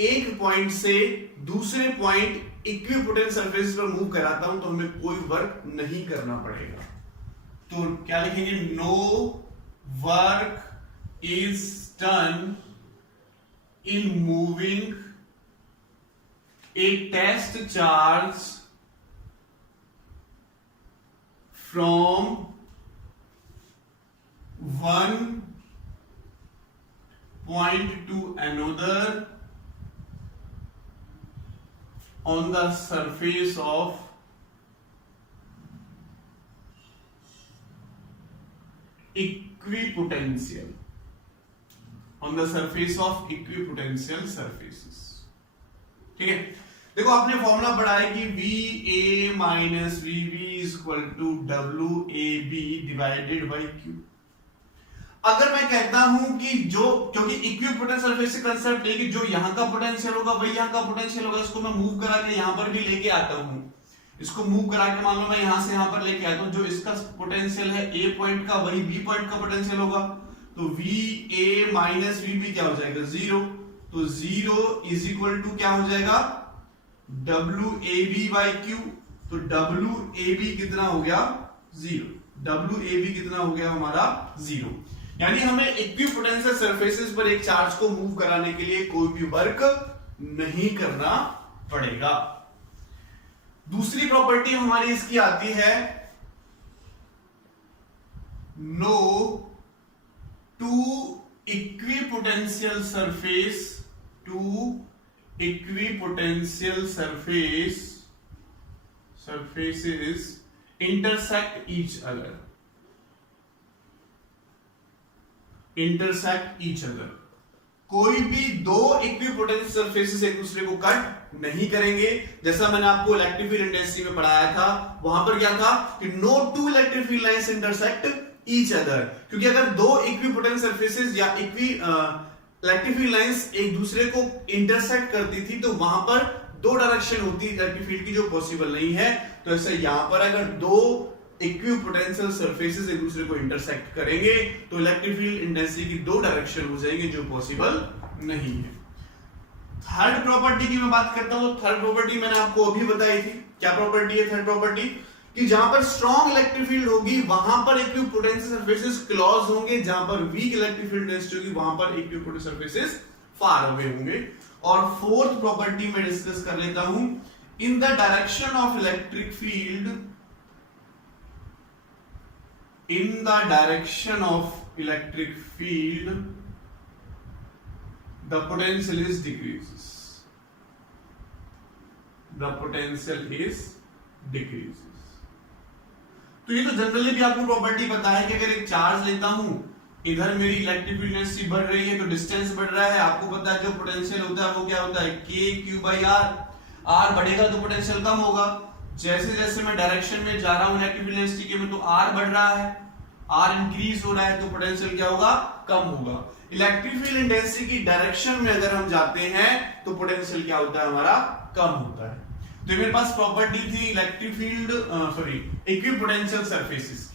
एक पॉइंट से दूसरे पॉइंट इक्विपोटेंट सरफेस पर मूव कराता हूं तो हमें कोई वर्क नहीं करना पड़ेगा। तो क्या लिखेंगे, no work is done in moving a test charge from one point to another on the surface of equipotential, on the surface of equipotential surfaces। ठीक है, देखो आपने फॉर्मूला पढ़ा है कि VA minus VB is equal to WAB divided by Q। अगर मैं कहता हूं कि जो, क्योंकि इक्विपोटेंट सरफेस से कंसेप्ट है कि जो यहां का पोटेंशियल होगा वही यहां का पोटेंशियल होगा, इसको मैं मूव करा के यहां पर भी लेके आता हूं, इसको मूव करा के मान लो मैं यहां से यहां पर लेके आता हूं, जो इसका पोटेंशियल है A पॉइंट का वही B पॉइंट का पोटेंशियल होगा, तो VA माइनस VB क्या हो जाएगा, 0। तो 0 इज इक्वल टू क्या हो जाएगा, WAB बाई Q। तो WAB कितना हो गया, 0। WAB कितना हो गया हमारा, 0। यानी हमें इक्विपोटेंशियल सरफेसेस पर एक चार्ज को मूव कराने के लिए कोई भी वर्क नहीं करना पड़ेगा। दूसरी प्रॉपर्टी हमारी इसकी आती है, no two equipotential surface surfaces intersect each other। कोई भी दो इक्विपोटेंशियल सरफेसेस एक दूसरे को कट नहीं करेंगे। जैसा मैंने आपको इलेक्ट्रिक फील्ड इंटेंसिटी में पढ़ाया था, वहां पर क्या था कि no two electric field lines intersect each other. क्योंकि अगर दो इक्विपोटेंशियल सरफेसेस या इलेक्ट्रिक फील्ड लाइंस एक दूसरे को इंटरसेक्ट करती थी तो वहां पर दो डायरेक्शन होती है इलेक्ट्रिक फील्ड की, जो पॉसिबल नहीं है। तो ऐसा यहां पर अगर दो इक्विपोटेंशियल सरफेसेस एक दूसरे को इंटरसेक्ट करेंगे तो इलेक्ट्रिक फील्ड इंटेंसिटी की दो डायरेक्शन हो जाएंगे, जो पॉसिबल नहीं है। थर्ड प्रॉपर्टी की मैं बात करता हूं, तो थर्ड प्रॉपर्टी मैंने आपको अभी बताई थी। क्या प्रॉपर्टी है थर्ड प्रॉपर्टी, कि जहां पर स्ट्रॉन्ग इलेक्ट्रिक फील्ड होगी वहां पर इक्विपोटेंशियल सरफेसेस क्लोज होंगे, जहां पर वीक इलेक्ट्रिक फील्ड डेंसिटी होगी वहां पर इक्विपोटेंशियल सरफेसेस फार अवे होंगे। और फोर्थ प्रॉपर्टी में डिस्कस कर लेता हूं, in the direction of electric field, in the direction of electric field the potential is decreases, the potential is decreases। तो ये तो जनरली भी आपको प्रॉपर्टी पता है कि अगर एक चार्ज लेता हूं, इधर मेरी इलेक्ट्रिक फील्ड डेंसिटी बढ़ रही है तो डिस्टेंस बढ़ रहा है। आपको पता है जो पोटेंशियल होता है वो क्या होता है, KQ/R। R बढ़ेगा तो पोटेंशियल कम होगा। जैसे जैसे मैं डायरेक्शन में जा रहा हूं इलेक्ट्रिक फील्ड डेंसिटी के में, तो R बढ़ रहा है, R इंक्रीज हो रहा है, तो पोटेंशियल क्या होगा, कम होगा। इलेक्ट्रिक फील्ड इंटेंसिटी की डायरेक्शन में अगर हम जाते हैं तो पोटेंशियल क्या होता है हमारा, कम होता है। तो मेरे पास प्रॉपर्टी थी इलेक्ट्रिक फील्ड इक्विपोटेंशियल सरफेसेस